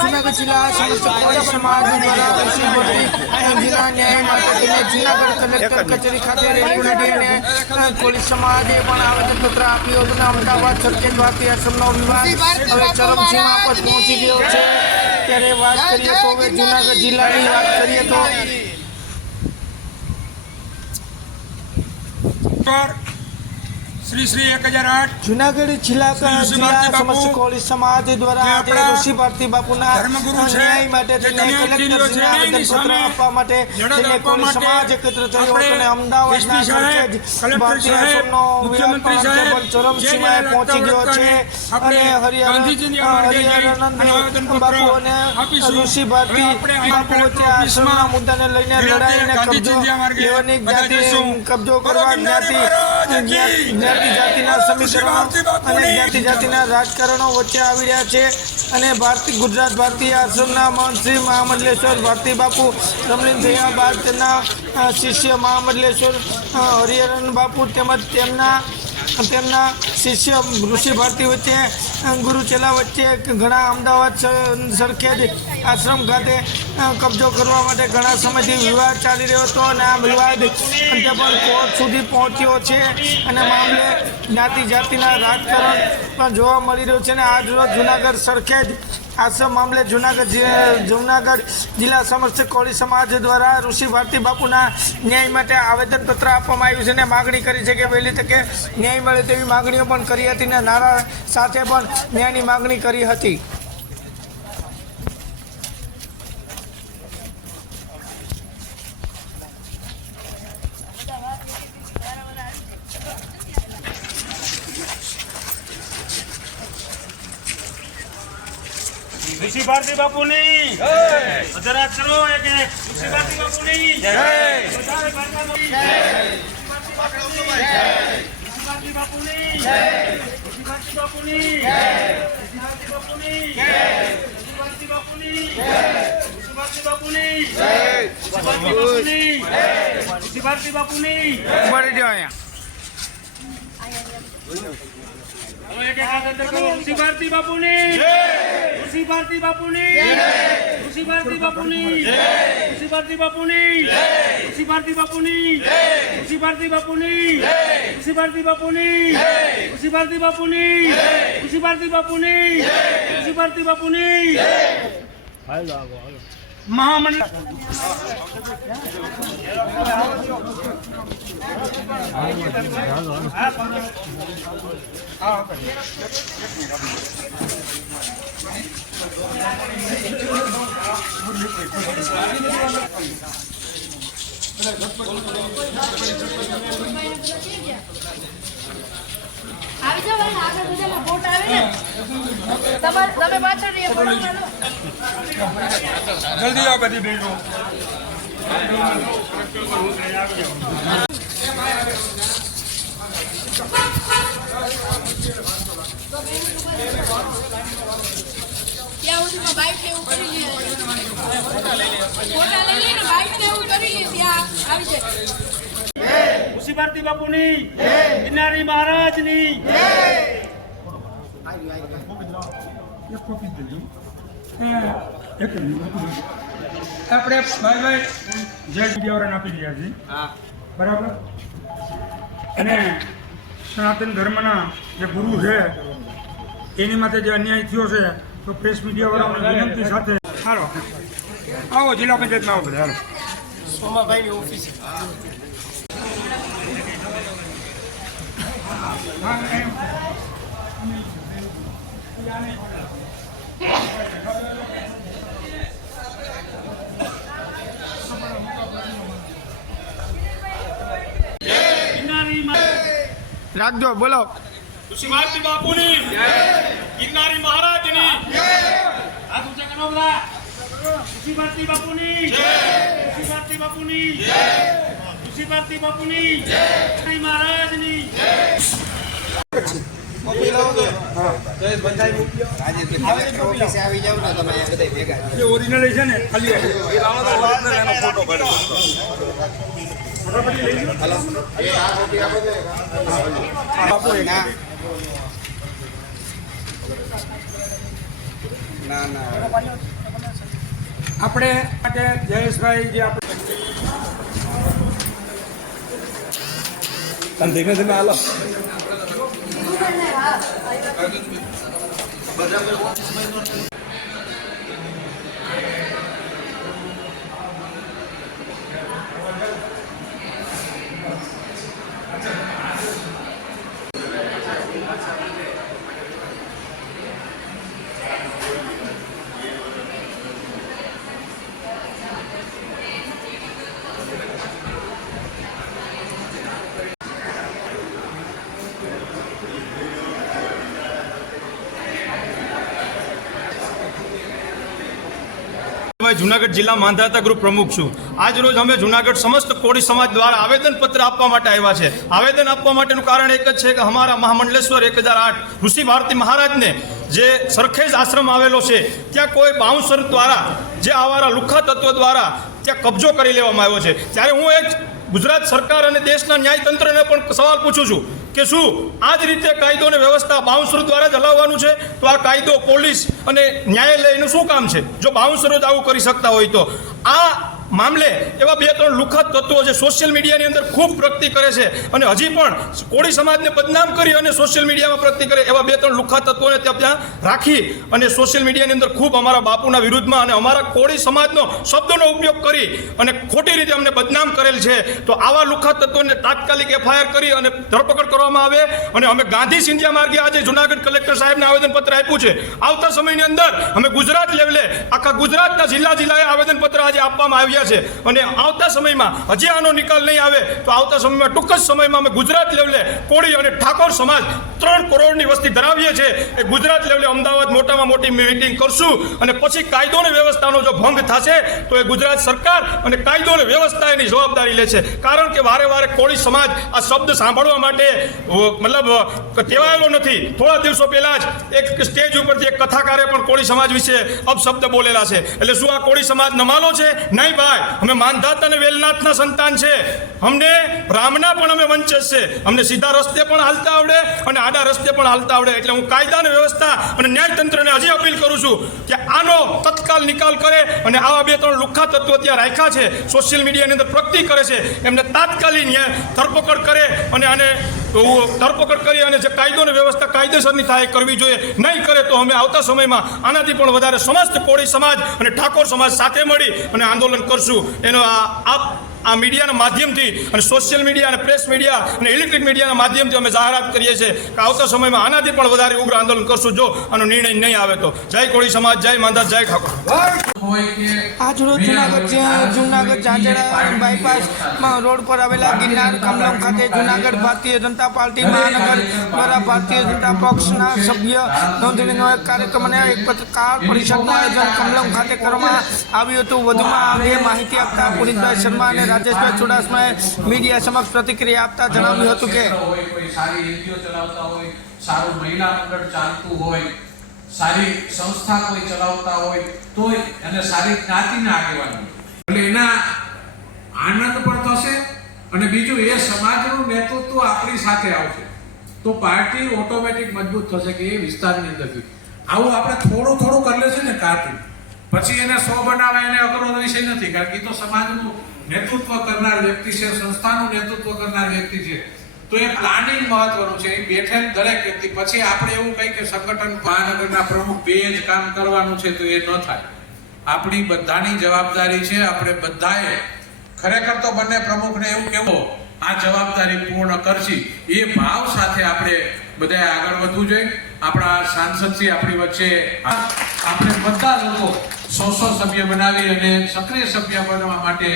જુનાગઢ જિલ્લા સમસ્ત કોળી સમાજ દ્વારા જિલ્લા ન્યાય માટે જુનાગઢ કલેક્ટર કચેરી ખાતે રેલી કાઢી અને કોળી સમાજે પણ આવેદનપત્ર આપ્યું હતું. અમદાવાદ સરખેજ ભારતીય આશ્રમનો વિવાદ હવે ચરમસીમા પર પહોંચી ગયો છે. ત્યારે વાત કરીએ તો હવે જુનાગઢ જિલ્લાની વાત કરીએ તો श्री 1008 જુનાગઢ જિલ્લા સમસ્ત કોળી સમાજ દ્વારા ઋષિ ભારતી બાપુના ન્યાય માટે કલેક્ટરશ્રીને આવેદનપત્ર આપવા માટે કોળી સમાજ એકત્ર થયો હતો અને અમદાવાદના સરખેજ ભારતીય આશ્રમનો વિવાદ ચરમસીમાએ પહોંચી ગયો છે. અને હરિહરાનંદ બાપુ અને ઋષિ ભારતી બાપુ વચ્ચે આશ્રમના મુદ્દાને લઈને લડાઈ અને કબજો કરવા જાતિના સમીકરણો અને જાતિના રાજકારણો વચ્ચે આવી રહ્યા છે. અને ગુજરાત ભારતીય આશ્રમના મંત્રી મહામંડલેશ્વર ભારતી બાપુ રમણીન થયા બાદ તેના શિષ્ય મહામંડલેશ્વર હરિહરન બાપુ તેમજ તેમના શિષ્ય ઋષિ ભારતી વચ્ચે ગુરુચેલા વચ્ચે ઘણા અમદાવાદ સરખેજ આશ્રમ ખાતે કબજો કરવા માટે ઘણા સમયથી વિવાદ ચાલી રહ્યો હતો અને આ વિવાદ અંતે પણ કોર્ટ સુધી પહોંચ્યો છે. અને મામલે જાતિના રાજકારણ પણ જોવા મળી રહ્યું છે. અને આજ રોજ જુનાગઢ સરખેજ આશ્રમ મામલે જુનાગઢ જિલ્લા સમસ્ત કોળી સમાજ દ્વારા ઋષિ ભારતી બાપુના ન્યાય માટે આવેદનપત્ર આપવામાં આવ્યું છે અને માગણી કરી છે કે વહેલી તકે ન્યાય મળે તેવી માગણીઓ પણ કરી હતી અને નારા સાથે પણ ન્યાયની માગણી કરી હતી. ऋषि भारती बापू नहीं जरा चलो एक ऋषि भारती बापू नहीं ऋषि भारती बापू नहीं ऋषि भारती बापू नहीं ऋषि भारती बापू नहीं ऋषि भारती बापू नहीं ऋषि भारती बापू नहीं ऋषि भारती बापू नहीं મળી જાઓ અહીંયા ऋषि भारती बापू नहीं ऋषि भारती बापू नहीं ऋषि भारती बापू नहीं ऋषि भारती बापू नहीं ऋषि भारती बापू नहीं ऋषि भारती बापू नहीं ऋषि भारती बापू नहीं ऋषि भारती बापू नहीं ऋषि भारती बापू नहीं ऋषि भारती बापू नहीं महामंडल આવી જાવ ને આગળ બધામાં બોટ આવે ને તમે પાછળ રહીએ ફોટો લો જલ્દી આવો બધી બહેનો ત્યાં સુધીમાં બાઇક ને એવું કરી લે ફોટા લઈ લઈને બાઇક ને એવું કરી લે ત્યાં આવી જાય. ऋषि भारती बापू नहीं गिरनारी महाराज नहीं આપણે ભાઈ જય વિદ્યાવરણ આપી રહ્યા છીએ બરાબર. અને સનાતન ધર્મના જે ગુરુ છે એની માટે જે અન્યાય થયો છે તો પ્રેસ મીડિયાવાળાઓની વિનંતી સાથે હાલો આવો જિલ્લા પંચાયતમાં આવો બધા હાલો સોમાભાઈની ઓફિસ રાખજો બોલો. ઋષિ ભારતી બાપુની ગિરનારી મહારાજની હાથ ઊંચા કરો બધા. ઋષિ ભારતી બાપુની ઋષિ ભારતી બાપુની ઋષિ ભારતી બાપુની મહારાજની ઓરિજિનલ છે ને ખાલી ફોટો આપણે માટે જયેશભાઈ જે આપણે ધીમે ધીમે હાલો. જુનાગઢ જિલ્લા માંધાતા ગ્રુપ પ્રમુખ છું. આજ રોજ અમે જુનાગઢ સમસ્ત કોળી સમાજ દ્વારા આવેદનપત્ર આપવા માટે આવ્યા છે. આવેદન આપવા માટેનું કારણ એક જ છે કે અમારા મહામંડલેશ્વર 1008 ઋષિ ભારતી મહારાજને જે સરખેજ આશ્રમ આવેલો છે ત્યાં કોઈ બાઉન્સર દ્વારા જે આવારા લુખ્ખા તત્વ દ્વારા ત્યાં કબજો કરી લેવામાં આવ્યો છે. ત્યારે હું એક ગુજરાત સરકાર અને દેશના ન્યાયતંત્રને પણ સવાલ પૂછું છું કે શું આ જ રીતે કાયદો અને વ્યવસ્થા બાઉન્સરો દ્વારા જ હલાવવાનું છે? તો આ કાયદો, પોલીસ અને ન્યાયાલયનું શું કામ છે જો બાઉન્સરો જ આવું કરી શકતા હોય તો? આ મામલે એવા 2-3 લુખ્ખા તત્વો જે સોશિયલ મીડિયાની અંદર ખૂબ પ્રગતિ કરે છે અને હજી પણ કોળી સમાજને બદનામ કરી અને સોશિયલ મીડિયામાં પ્રગતિ કરે એવા 2-3 લુખ્ખા તત્વોને ત્યાં રાખી અને સોશિયલ મીડિયાની અંદર ખૂબ અમારા બાપુના વિરુદ્ધમાં અને અમારા કોળી સમાજનો શબ્દોનો ઉપયોગ કરી અને ખોટી રીતે અમને બદનામ કરેલ છે. તો આવા લુખ્ખા તત્વોને તાત્કાલિક FIR કરી અને ધરપકડ કરવામાં આવે. અને અમે ગાંધી સિંધિયા માર્ગે આજે જુનાગઢ કલેક્ટર સાહેબને આવેદનપત્ર આપ્યું છે. આવતા સમયની અંદર અમે ગુજરાત લેવલે આખા ગુજરાતના જિલ્લાએ આવેદનપત્ર આજે આપવામાં આવ્યા છે. અને આવતા સમયમાં હજી આનો નિકાલ નહીં આવે તો આવતા સમયમાં ટૂંક જ સમયમાં અમે ગુજરાત લેવલે કોળી અને ઠાકોર સમાજ 3 કરોડની વસ્તી ધરાવીએ છીએ એ ગુજરાત લેવલે અમદાવાદ મોટામાં મોટી મીટિંગ કરશું. અને પછી કાયદો અને વ્યવસ્થાનો જો ભંગ થશે તો એ ગુજરાત સરકાર અને કાયદો અને વ્યવસ્થા એની જવાબદારી લે છે. કારણ કે વારે વારે કોળી સમાજ આ શબ્દ સાંભળવા માટે મતલબ ટેવાયેલો નથી. થોડા દિવસો પહેલા જ એક સ્ટેજ ઉપરથી એક કથાકારે પણ કોળી સમાજ વિશે અપશબ્દ બોલેલા છે. એટલે શું આ કોળી સમાજ નમાલો છે? નહીં ભાઈ, અમે માનધાતા અને વેલનાથના સંતાન છે. અમને રામના પણ અમે વંશજ છે. અમને સીધા રસ્તે પણ હાલતા આવડે અને આડા રસ્તે પણ હાલતા આવડે. એટલે હું કાયદા અને વ્યવસ્થા અને ન્યાયતંત્રને હજી અપીલ કરું છું કે આનો તત્કાલ નિકાલ કરે અને આવા 2-3 લુખ્ખા તત્વો ત્યાં રાખ્યા છે, સોશિયલ મીડિયાની અંદર પ્રગતિ કરે છે, એમને તાત્કાલિક ધરપકડ કરે અને આને ધરપકડ કરી અને જે કાયદો અને વ્યવસ્થા કાયદેસરની થાય કરવી જોઈએ. નહીં કરે તો અમે આવતા સમયમાં આનાથી પણ વધારે સમસ્ત કોળી સમાજ અને ઠાકોર સમાજ સાથે મળી અને આંદોલન કરશું. એનો આ મીડિયાના માધ્યમથી અને સોશિયલ મીડિયા અને પ્રેસ મીડિયા અને ઇલેક્ટ્રિક મીડિયાના માધ્યમથી અમે જાહેરાત કરીએ છીએ કે આવતા સમયમાં આનાથી પણ વધારે ઉગ્ર આંદોલન કરશું જો આનો નિર્ણય નહીં આવે તો. જય કોળી સમાજ, જય માંધાત, જય ઠાકોર. આજરોજ જુનાગઢ ઝાંઝરા બાયપાસમાં રોડ પર આવેલા ગિરનાર કમલમ ખાતે જુનાગઢ ભારતીય જનતા પાર્ટી મહાનગર દ્વારા ભારતીય જનતા પક્ષના સભ્ય નોંધણીનો એક કાર્યક્રમ અને એક પત્રકાર પરિષદનું આયોજન કમલમ ખાતે કરવામાં આવ્યું હતું. વધુમાં આ અંગે માહિતી આપતા પુનિતભાઈ શર્મા અને રાજેશભાઈ ચુડાસમાએ મીડિયા સમક્ષ પ્રતિક્રિયા આપતા જણાવ્યું હતું કે સારું મહિલા મંડળ ચાલતું હોય, સારી સંસ્થા કોઈ ચલાવતા હોય તો એને સારી જ્ઞાતિના આગેવાન એટલે એના આનંદ પણ થશે અને બીજું એ સમાજનું નેતૃત્વ આપણી સાથે આવશે તો પાર્ટી ઓટોમેટિક મજબૂત થશે કે એ વિસ્તારની અંદરથી. આવું આપણે થોડું થોડું કરી લેશે ને કાઢી પછી એને 100 બનાવે એને અઘરો વિષય નથી. કારણ કે તો સમાજનું નેતૃત્વ કરનાર વ્યક્તિ છે, સંસ્થાનું નેતૃત્વ કરનાર વ્યક્તિ છે. તો એ પ્લાનિંગ મહત્વનું છે. એ બેઠેલ દરેક વ્યક્તિ પછી આપણે એવું કહી કે સંગઠન મહાનગરના પ્રમુખ 2 જ કામ કરવાનું છે તો એ ન થાય. આપણી બધાની જવાબદારી છે. આપણે બધાએ ખરેખર તો બંને પ્રમુખને એવું કહેવું આ જવાબદારી પૂર્ણ કરશી એ ભાવ સાથે આપણે બધાએ આગળ વધવું જોઈએ. આપણા સાંસદશ્રી આપણી વચ્ચે આપણે બધા લોકો 100 સભ્ય બનાવી અને સક્રિય સભ્ય બનવા માટે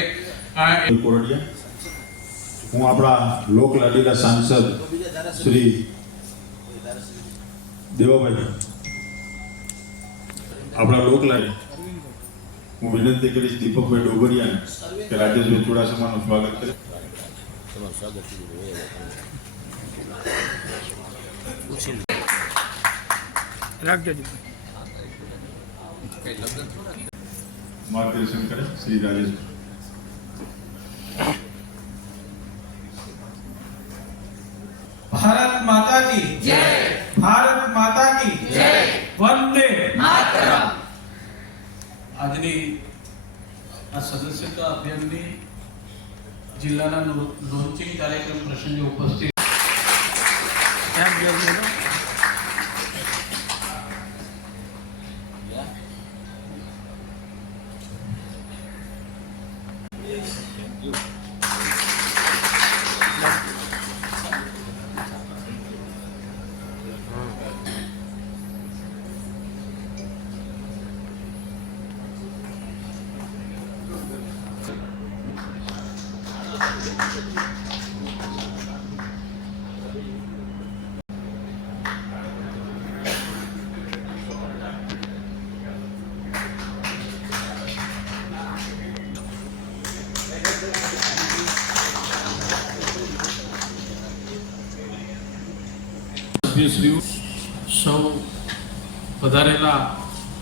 હું આપણા લોક લાડીલા સાંસદ શ્રી દેવાભાઈ આપણા લોક લાડી હું વિનંતી કરીશ દીપકભાઈ ડોગરિયાને કે રાજેશભાઈ ચુડાસમાનું સ્વાગત કરે. માર્ગદર્શન કરે શ્રી રાજેશભાઈ. भारत माता की जय, भारत माता की जय, वंदे मातरम. આજની આ સદસ્યતા અભિયાનની જિલ્લાના લોન્ચિંગ કાર્યક્રમ પ્રસંગે ઉપસ્થિત સભ્યશ્રીઓ, સૌ પધારેલા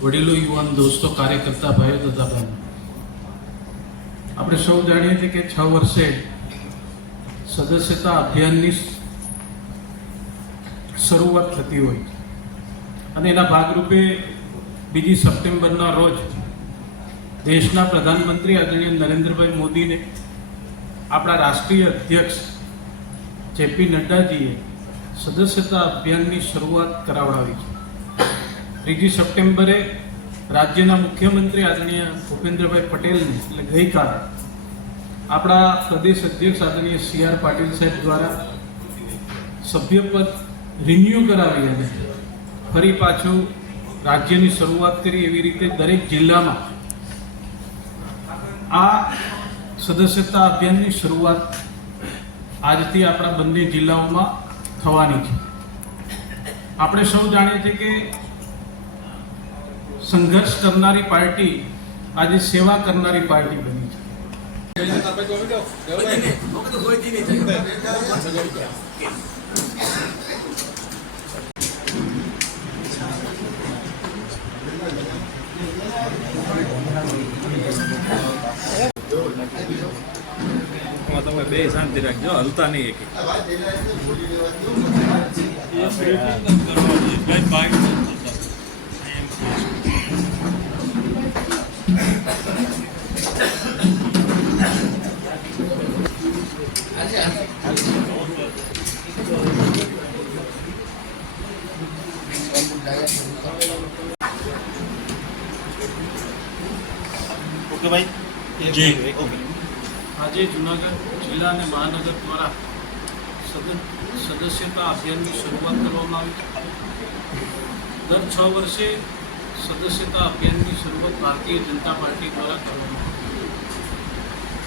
વડીલો, યુવાન દોસ્તો, કાર્યકર્તા ભાઈઓ તથા બહેનો, આપણે સૌ જાણીએ છીએ કે 6 વર્ષે સદસ્યતા અભિયાનની શરૂઆત થતી હોય અને એના ભાગરૂપે 2 સપ્ટેમ્બરના રોજ દેશના પ્રધાનમંત્રી આદરણીય નરેન્દ્રભાઈ મોદીને આપણા રાષ્ટ્રીય અધ્યક્ષ જેપી નડ્ડાજીએ સદસ્યતા અભિયાનની શરૂઆત કરાવડાવી છે. 3 સપ્ટેમ્બરે રાજ્યના મુખ્યમંત્રી આદરણીય ભૂપેન્દ્રભાઈ પટેલને એટલે ગઈકાલે આપણા પ્રદેશ અધ્યક્ષ આદરણીય CR પાટીલ સાહેબ દ્વારા સભ્યપદ રિન્યૂ કરાવી અને ફરી પાછું રાજ્યની શરૂઆત કરી. એવી રીતે દરેક જિલ્લામાં આ સદસ્યતા અભિયાનની શરૂઆત આજથી આપણા બંને જિલ્લાઓમાં થવાની છે. આપણે સૌ જાણીએ છીએ કે સંઘર્ષ કરનારી પાર્ટી આજે સેવા કરનારી પાર્ટી બની છે. તમે બે શાંતિ રાખજો, હલતા નહીં. ઓકે ભાઈ જી ઓકે. આજે જૂનાગઢ જિલ્લા અને મહાનગર દ્વારા સદસ્યતા અભિયાનની શરૂઆત કરવામાં આવી છે. દર 6 વર્ષે સદસ્યતા અભિયાનની શરૂઆત ભારતીય જનતા પાર્ટી દ્વારા કરવામાં આવી.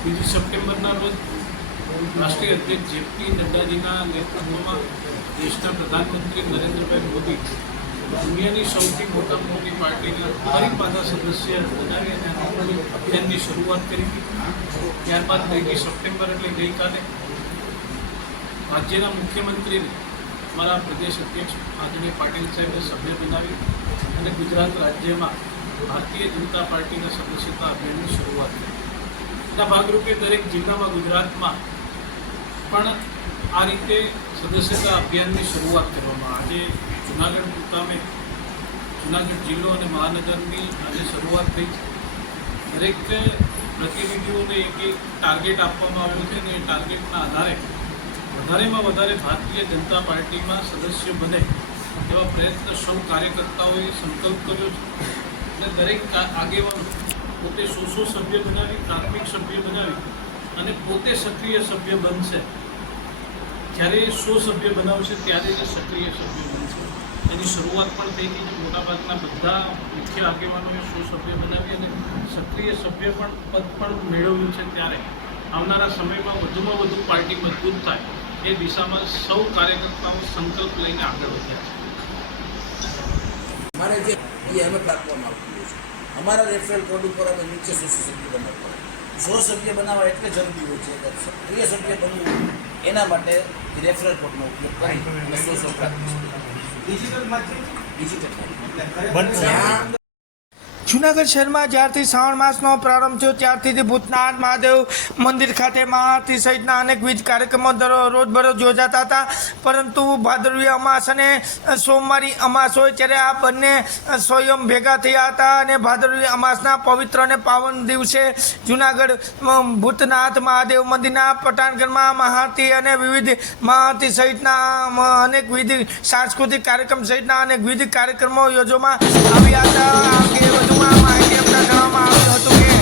2 સપ્ટેમ્બરના રોજ રાષ્ટ્રીય અધ્યક્ષ જેપી નડ્ડાજીના નેતૃત્વમાં દેશના પ્રધાનમંત્રી નરેન્દ્રભાઈ મોદી દુનિયાની સૌથી મોટી પાર્ટીના ફરી પાછા સદસ્ય બનાવી અને અભિયાનની શરૂઆત કરી હતી. ત્યારબાદ 2 સપ્ટેમ્બર એટલે ગઈકાલે રાજ્યના મુખ્યમંત્રીને અમારા પ્રદેશ અધ્યક્ષ આદરણીય પાટીલ સાહેબે સભ્ય બનાવી અને ગુજરાત રાજ્યમાં ભારતીય જનતા પાર્ટીના સદસ્યતા અભિયાનની શરૂઆત કરી. એના ભાગરૂપે દરેક જિલ્લામાં ગુજરાતમાં પણ આ રીતે સદસ્યતા અભિયાનની શરૂઆત કરવામાં. આજે જૂનાગઢ મુકામે જૂનાગઢ જિલ્લો અને મહાનગરની આજે શરૂઆત થઈ છે. દરેક પ્રતિનિધિઓને એક ટાર્ગેટ આપવામાં આવ્યો છે અને એ ટાર્ગેટના આધારે વધારેમાં વધારે ભારતીય જનતા પાર્ટીમાં સદસ્ય બને એવા પ્રયત્ન સૌ કાર્યકર્તાઓએ સંકલ્પ કર્યો છે. અને દરેક આગેવાનો પોતે 100 સભ્ય બનાવી, પ્રાથમિક સભ્ય બનાવી અને પોતે સક્રિય સભ્ય બનશે. જ્યારે 100 સભ્ય બનાવશે ત્યારે જ સક્રિય સભ્ય બનશે. એની શરૂઆત પણ થઈ ગઈ છે. મોટાભાગના બધા મુખ્ય આગેવાનોએ 100 સભ્ય બનાવી અને સક્રિય સભ્ય પણ પદ પણ મેળવ્યું છે. ત્યારે આવનારા સમયમાં વધુમાં વધુ પાર્ટી મજબૂત થાય એ દિશામાં સૌ કાર્યકર્તાઓ સંકલ્પ લઈને આગળ વધ્યા છે. हमारे जो ये हमें આપવામાં આવતું છે. અમારા રેફરલ કોડ ઉપર અમે નીચે 100 સભ્ય બનાવવા 100 સભ્ય બનાવવા એટલે જરૂરી હોય છે કે સક્રિય સભ્ય બનવું. એના માટે રેફરલ કોડનો ઉપયોગ કરી અને 100 પ્રાપ્ત ડિજિટલ જૂનાગઢ શહેરમાં જ્યારથી શ્રાવણ માસનો પ્રારંભ થયો ત્યારથી ભૂતનાથ મહાદેવ મંદિર ખાતે મહાઆરતી સહિતના અનેકવિધ કાર્યક્રમો રોજબરોજ યોજાતા હતા, પરંતુ ભાદરવી અમાસ અને સોમવારી અમાસ હોય ત્યારે આ બંને સ્વયં ભેગા થયા હતા અને ભાદરવી અમાસના પવિત્ર અને પાવન દિવસે જૂનાગઢ ભૂતનાથ મહાદેવ મંદિરના પટાણગઢમાં મહાઆરતી અને વિવિધ મહાઆરતી સહિતના અનેકવિધ સાંસ્કૃતિક કાર્યક્રમ સહિતના અનેકવિધ કાર્યક્રમો યોજવામાં આવ્યા હતા. આ વધુમાં માહિતી આપતા જણાવવામાં આવ્યું હતું કે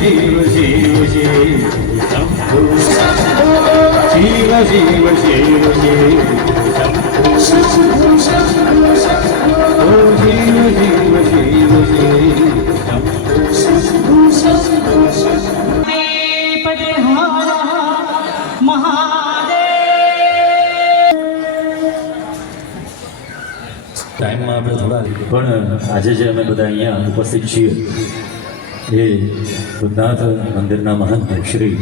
શિવ શિવ શિવ શંભુ શિવ શિવ શિવ શિવ શંભુ ઓ શિવ શિવ શિવ શિવ ટાઈમમાં આપણે થોડા પણ આજે જે અમે બધા અહીંયા ઉપસ્થિત છીએ એ બુદ્ધનાથ મંદિરના મહંત શ્રી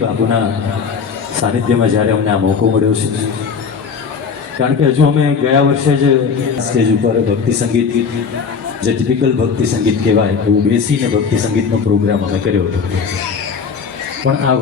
બાપુના સાનિધ્યમાં જ્યારે અમને આ મોકો મળ્યો છે કારણ કે હજુ અમે ગયા વર્ષે જ સ્ટેજ ઉપર ભક્તિ સંગીત જે ટિપિકલ ભક્તિ સંગીત કહેવાય એવું બેસીને ભક્તિ સંગીતનો પ્રોગ્રામ અમે કર્યો હતો પણ આ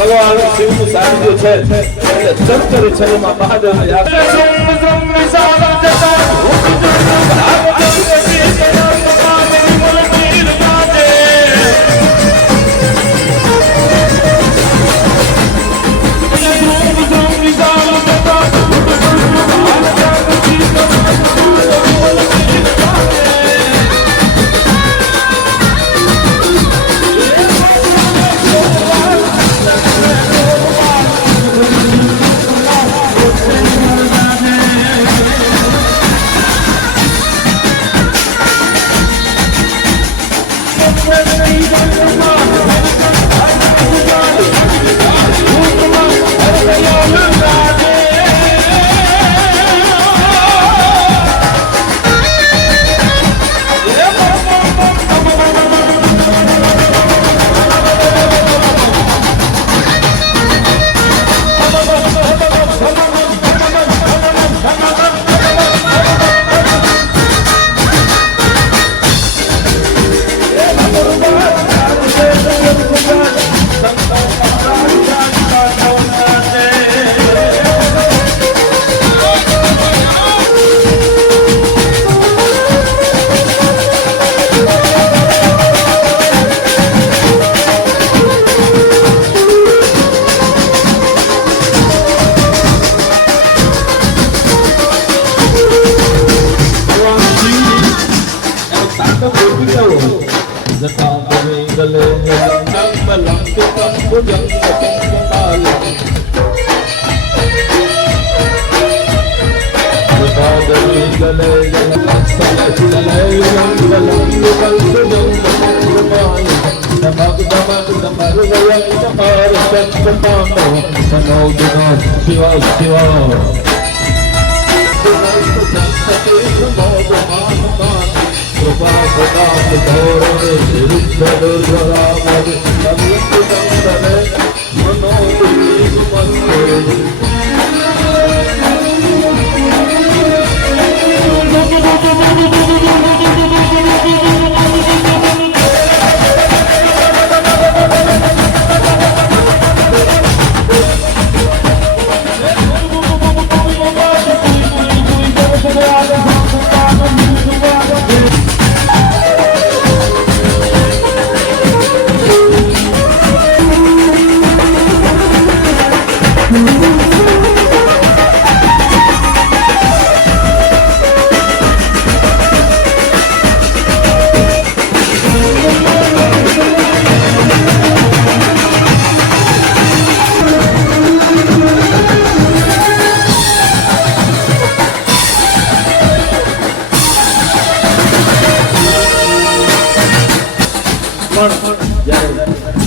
ભગવાન શિવનું સાનિધ્ય છે એટલે ચમકરી છલમાં મહાદેવને યાદ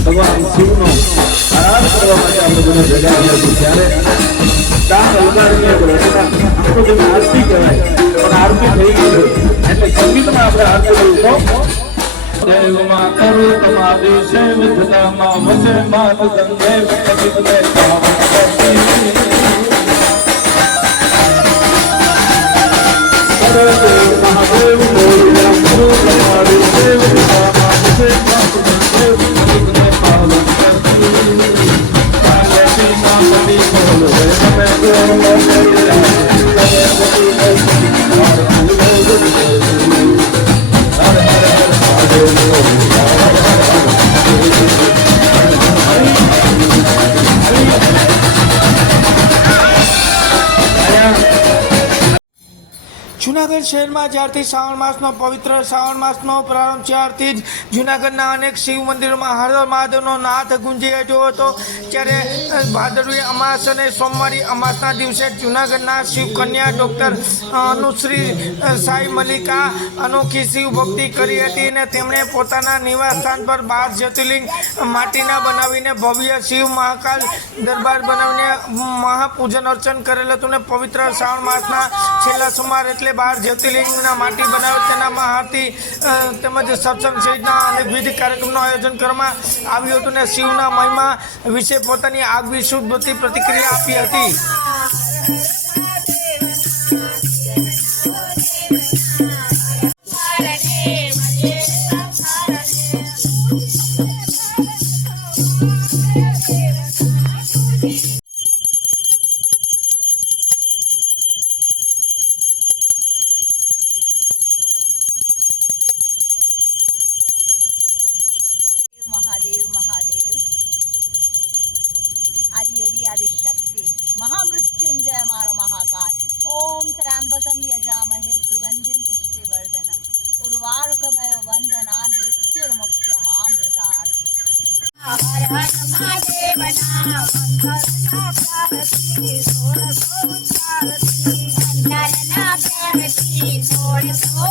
ભગવાન શિવનો આરાધના કરવા માટે આપણે બધા ભેગા થયા છીએ ત્યારે તાળ લગાડીને આપણે જેને આરતી કહેવાય પણ આરતી થઈ ગઈ છે એટલે સંગીતમાં આપણે આરતી કરીશું દેવમાં કરું તમારી સેવ ધલામાં વસે માત ગંગે વિકસિતને મહાદેવ બોલ્યા કરું તમારી સેવ ધલામાં વસે માત ગંગે વિકસિતને પાલન કરતી જુનાગઢ શહેરમાં જ્યારથી શ્રાવણ માસનો પવિત્ર શ્રાવણ માસનો પ્રારંભ ત્યારથી જ જુનાગઢના અનેક શિવ મંદિરોમાં હર હર મહાદેવનો નાદ ગુંજી રહ્યો હતો. ત્યારે ભાદરવી અમાસ અને સોમવારી અમાસના દિવસે જુનાગઢના શિવ કન્યા ડૉક્ટર અનુશ્રી સાઈ મલિકા અનોખી શિવ ભક્તિ કરી હતી અને તેમણે પોતાના નિવાસ સ્થાન પર 12 જ્યોતિર્લિંગ માટીના બનાવીને ભવ્ય શિવ મહાકાલ દરબાર બનાવીને મહાપૂજન અર્ચન કરેલ હતું. ને પવિત્ર શ્રાવણ માસના છેલ્લા સોમવાર એટલે 12 જ્યોતિર્લિંગના માટી બનાવે તેના મહાઆરતી તેમજ સત્સંગ સહિતના અનેકવિધ કાર્યક્રમનું આયોજન કરવામાં આવ્યું હતું. ને શિવના મહિમા વિશે પોતાની આગવી શુદ્ધ પ્રતિક્રિયા આપી હતી. महादेव महादेव आदि योगी आदि शक्ति महामृत्युंजय मारो महाकाल ओम त्र्यंबकम यजामहे सुगंधिं पुष्टिवर्धनम उर्वारुकमेव वंदनान् मृत्युर्मुक्त्यमामृतात् हर हर महादेव नाम मंगलनाकारति सोरसोच्चारति वंदनाकारति सोरसो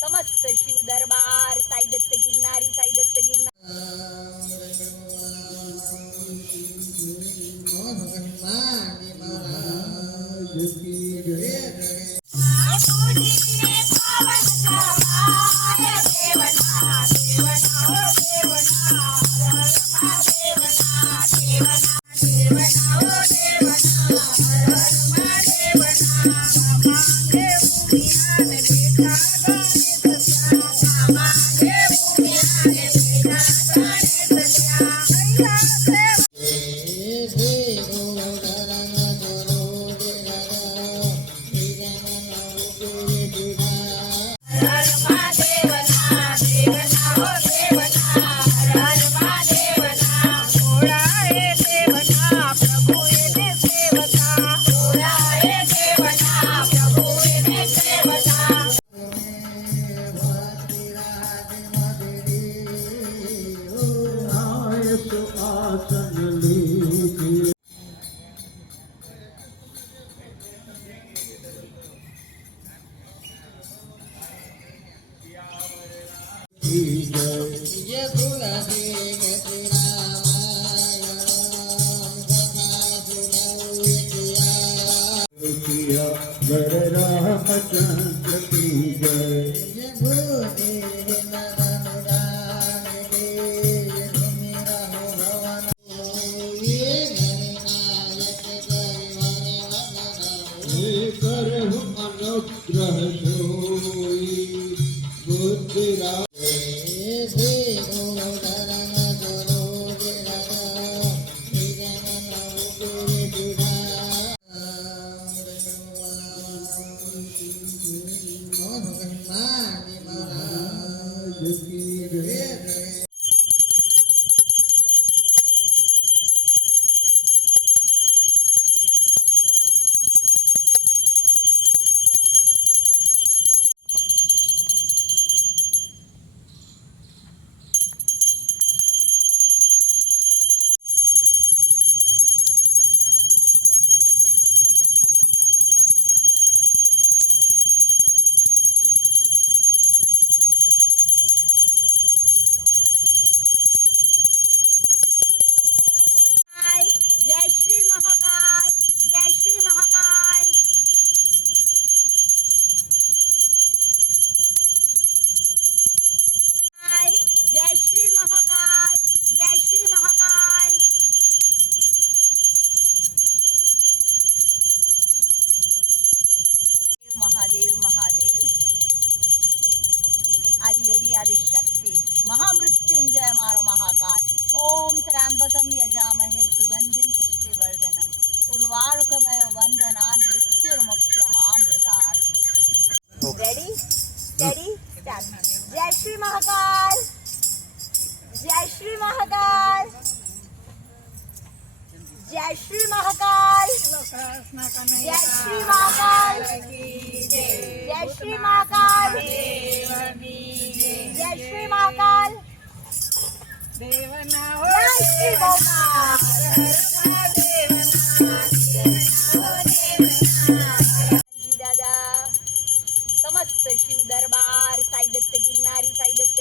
समस्त शिव दरबार साई दत्त गिरनारी साई दत्त જય શ્રી મહાકાલ, જય શ્રી મહાકાલ, જય શ્રી મહાકાલ, જય શ્રી મહાકાલ, જય શ્રી દાદા સમસ્ત શિવ દરબાર સાઈ દત્ત ગિરનારી, સાઈ દત્ત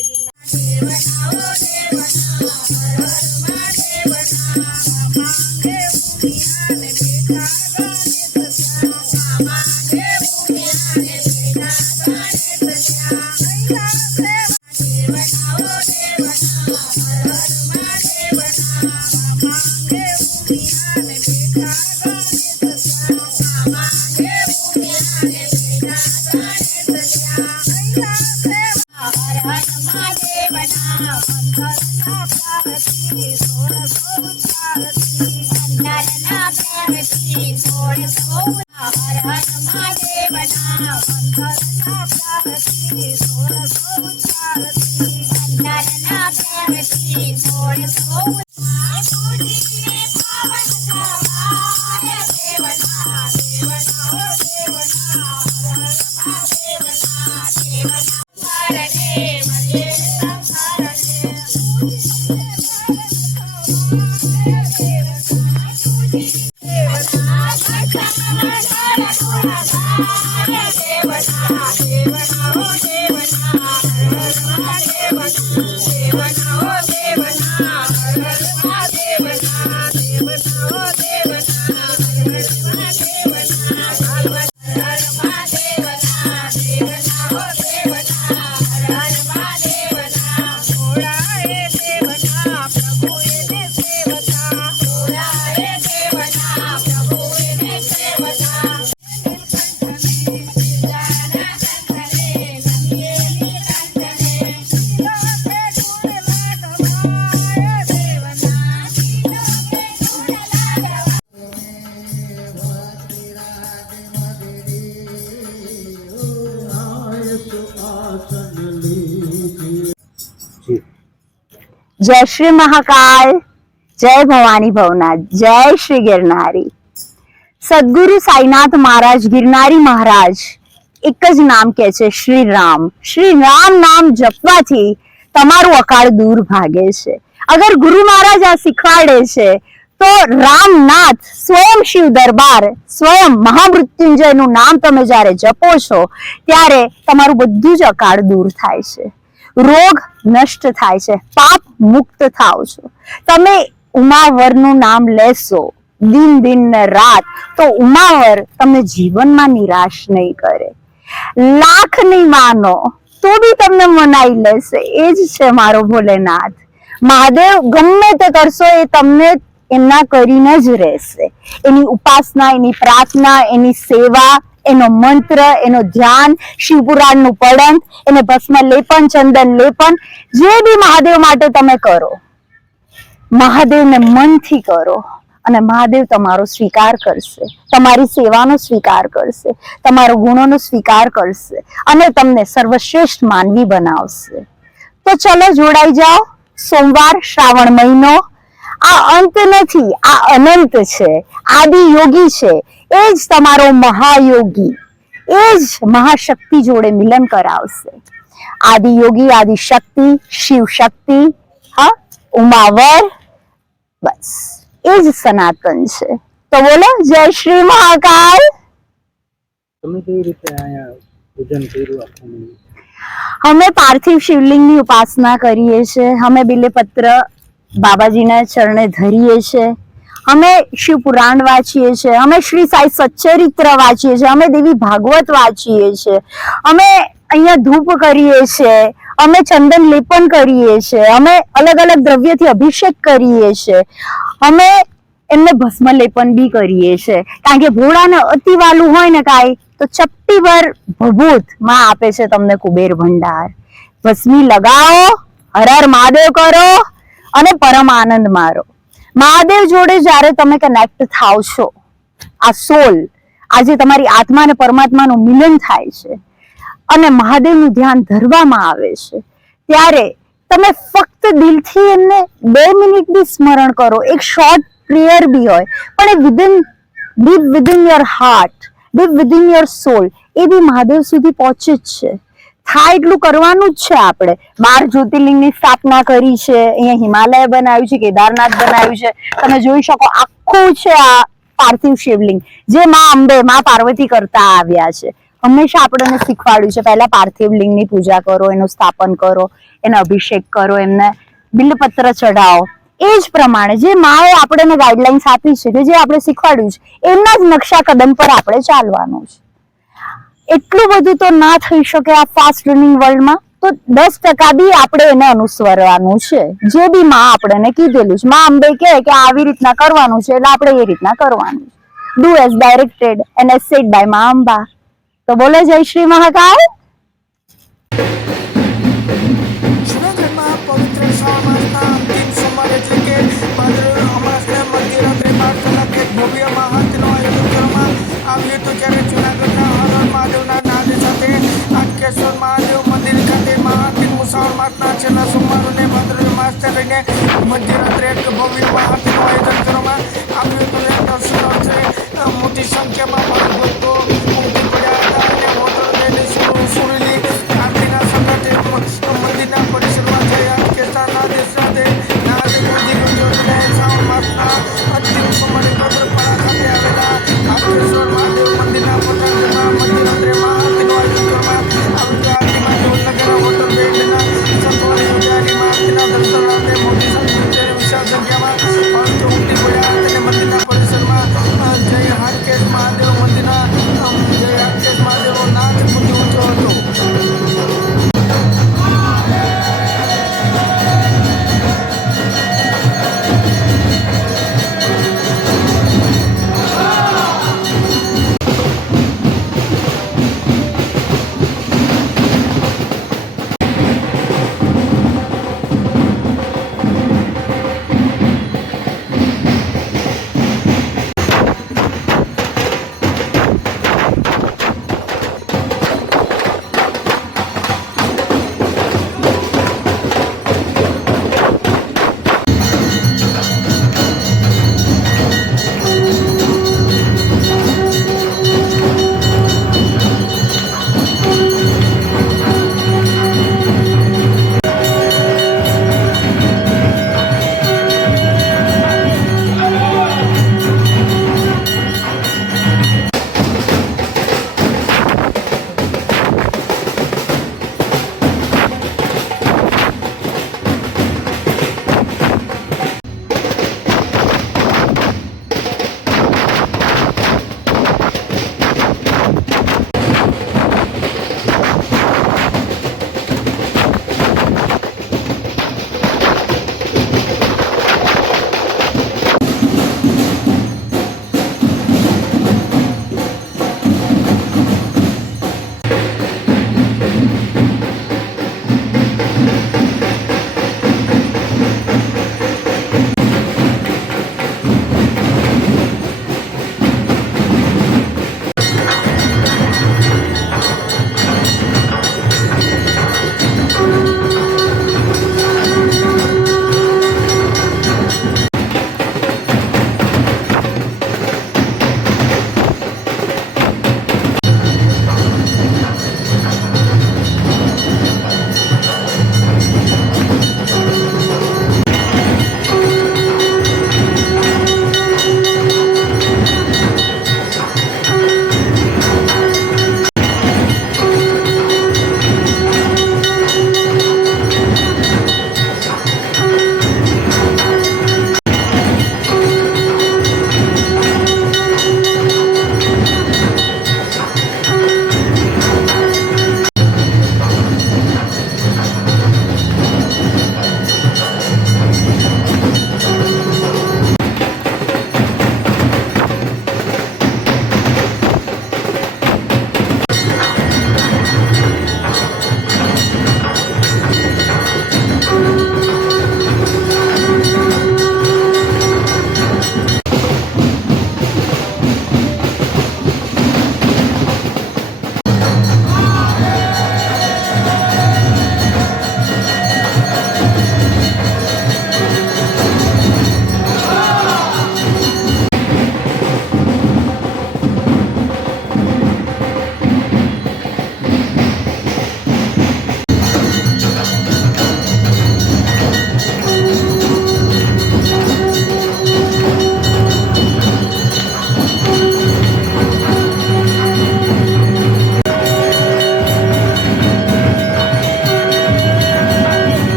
જય શ્રી મહાકાલ, જય ભવાની ભવનાથ, જય શ્રી ગિરનારી. સદગુરુ સાઈનાથ મહારાજ ગિરનારી મહારાજ એક જ નામ કે છે, શ્રી રામ. શ્રી રામ નામ જપવાથી તમારું અકાળ દૂર ભાગે છે. અગર ગુરુ મહારાજ આ શીખવાડે છે તો રામનાથ સ્વયં શિવ દરબાર, સ્વયં મહામૃત્યુંજયનું નામ તમે જ્યારે જપો છો ત્યારે તમારું બધું જ અકાળ દૂર થાય છે, રોગ નષ્ટ થાય છે, પાપ મુક્ત થાવ છો. તમે ઉમાવરનું નામ લેશો દિન દિન ને રાત તો ઉમાવર તમને જીવનમાં નિરાશ નહીં કરે. લાખ નહીં માનો તો બી તમને મનાઈ લેશે. એ જ છે મારો ભોલેનાથ. મહાદેવ ગમે તે કરશો એ તમને એમના કરીને જ રહેશે. એની ઉપાસના, એની પ્રાર્થના, એની સેવા, એનો મંત્ર, એનો ધ્યાન, શિવપુરાણનું પઠન, એને ભસ્મ લેપન, ચંદન લેપન, જે બી મહાદેવ માટે તમે કરો, મહાદેવને મનથી કરો અને મહાદેવ તમારો સ્વીકાર કરશે, તમારી સેવાનો સ્વીકાર કરશે, તમારો ગુણોનો સ્વીકાર કરશે અને તમને સર્વશ્રેષ્ઠ માનવી બનાવશે. તો ચલો જોડાઈ જાઓ. સોમવાર, શ્રાવણ મહિનો, આ અંત નથી, આ અનંત છે, આદિ યોગી છે. એ જ તમારો મહાયોગી, એ જ મહાશક્તિ જોડે મિલન કરાવશે. આદિ યોગી, આદિ શક્તિ, શિવ શક્તિ, હા, ઉમાવર, બસ એ જ સનાતન છે. તો બોલો જય શ્રી મહાકાલ. તમે કેવી રીતે આયા પૂજન કર્યું? અમે પાર્થિવ શિવલિંગની ઉપાસના કરીએ છીએ. અમે બિલીપત્ર બાબાજીના ચરણે ધરીએ છીએ. અમે શિવ પુરાણ વાંચીએ છીએ. અમે શ્રી સાઈ સચ્ચરિત્ર વાંચીએ છીએ. અમે દેવી ભાગવત વાંચીએ છીએ. અમે અહીંયા ધૂપ કરીએ છીએ. અમે ચંદન લેપન કરીએ છીએ. અમે અલગ અલગ દ્રવ્યથી અભિષેક કરીએ છીએ. અમે એમને ભસ્મ લેપન બી કરીએ છીએ. કારણ કે ભોળાને અતિ વાલું હોય ને કાંઈ તો ચપટી ભર ભભૂત માં આપે છે તમને કુબેર ભંડાર. ભસ્મી લગાવો, હર હર મહાદેવ કરો અને પરમ આનંદ મારો. મહાદેવ જોડે જ્યારે તમે કનેક્ટ થાવ છો, આ સોલ, આજે તમારી આત્મા અને પરમાત્માનું મિલન થાય છે અને મહાદેવનું ધ્યાન ધરવામાં આવે છે, ત્યારે તમે ફક્ત દિલથી એમને 2 મિનિટ બી સ્મરણ કરો, એક શોર્ટ પ્રેયર બી હોય, પણ એ deep within your heart, deep within your soul, એ બી મહાદેવ સુધી પહોંચે જ છે. થાય એટલું કરવાનું જ છે. આપણે 12 જ્યોતિર્લિંગની સ્થાપના કરી છે, અહીંયા હિમાલય બનાવ્યું છે, કેદારનાથ બનાવ્યું છે. તમે જોઈ શકો આખું છે આ પાર્થિવ શિવલિંગ જે માં અંબે, માં પાર્વતી કરતા આવ્યા છે. હંમેશા આપણને શીખવાડ્યું છે પહેલા પાર્થિવ લિંગની પૂજા કરો, એનું સ્થાપન કરો, એને અભિષેક કરો, એમને બિલ્લપત્ર ચઢાવો. એ જ પ્રમાણે જે માએ આપણને ગાઈડલાઇન્સ આપી છે, કે જે આપણે શીખવાડ્યું છે, એમના જ નકશા કદમ પર આપણે ચાલવાનું છે. એટલું બધું તો ના થઈ શકે આ ફાસ્ટ રનિંગ વર્લ્ડમાં, તો 10% બી આપણે એને અનુસરવાનું છે. જે બી માં આપણને કીધેલું છે, માં અંબે કહે કે આવી રીતના કરવાનું છે, એટલે આપણે એ રીતના કરવાનું છે. Do as directed and as said by Maa Amba. તો બોલે જય શ્રી મહાકાળ. જૂનાગઢમાં પવિત્ર શ્રાવણ માસના અંતિમ સોમવાર એટલે કે ભાદરવી અમાસના મધ્યરાત્રે 12 કલાકે એક ભવ્ય મહાઆરતીનું આયોજન કરવામાં આવ્યું હતું. ત્યારે જૂનાગઢના હર હર મહાદેવના નાદ સાથે હાટકેશ્વર મહાદેવ મંદિર ખાતે મહાઆરતીનું શ્રાવણ માસના છેલ્લા સોમવારોને ભાદરવી માસને લઈને મધ્યરાત્રે એક ભવ્ય મહાઆરતીનું આયોજન કરવામાં આવ્યું હતું. દર્શનાર્થે મોટી સંખ્યામાં